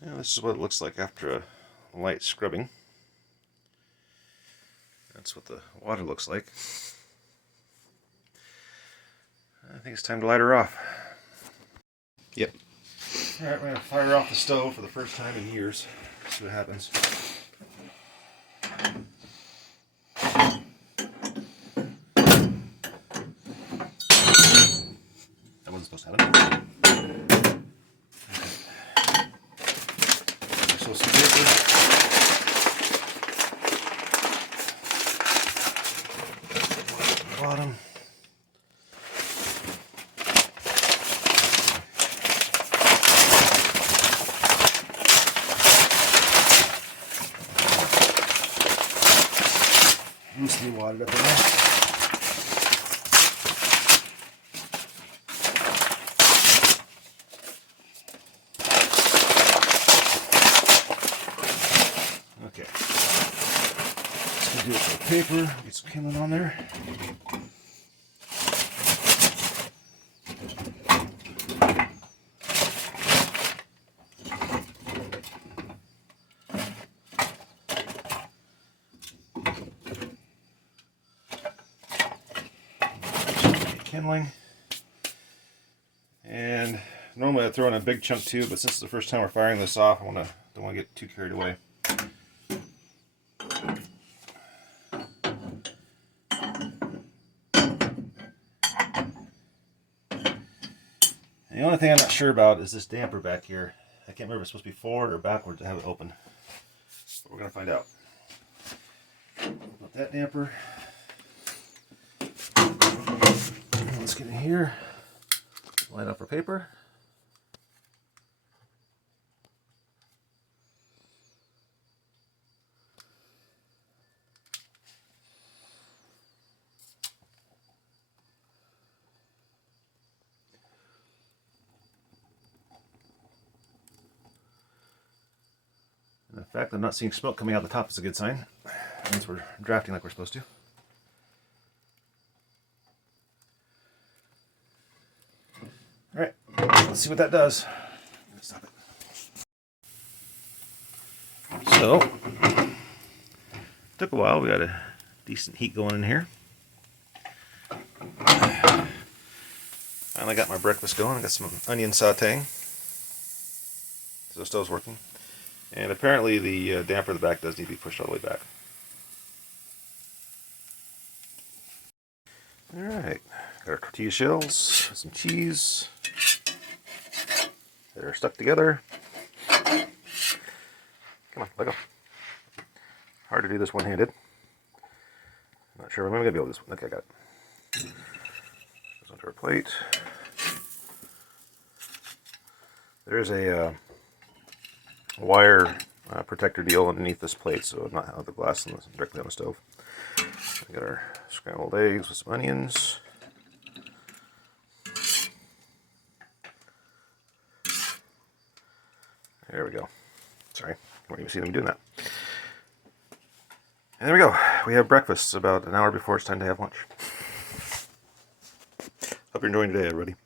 And this is what it looks like after a light scrubbing. That's what the water looks like. I think it's time to light her off. Yep. Alright, we're going to fire her off the stove for the first time in years. See what happens. That wasn't supposed to happen. So some paper. Bottom. Loosely wadded up in there. Okay. Let's go do it with paper. Get some kindling on there. Kindling, and normally I'd throw in a big chunk too, but since it's the first time we're firing this off, I don't want to get too carried away. The only thing I'm not sure about is this damper back here. I can't remember if it's supposed to be forward or backward to have it open, but we're going to find out. Put that damper. Let's get in here, light up our paper. And the fact that I'm not seeing smoke coming out the top is a good sign. That means we're drafting like we're supposed to. Alright, let's see what that does. Stop it. So, took a while. We got a decent heat going in here. Finally got my breakfast going. I got some onion sauteing. So the stove's working. And apparently the damper in the back does need to be pushed all the way back. Alright, got our tortilla shells, some cheese. They're stuck together. Come on, let go. Hard to do this one-handed. Not sure if I'm going to be able to do this one. Okay, I got it. Goes onto our plate. There's a wire protector deal underneath this plate, so not have the glass directly on the stove. We got our scrambled eggs with some onions. There we go. Sorry, won't even see them doing that. And there we go. We have breakfast about an hour before it's time to have lunch. Hope you're enjoying today, everybody.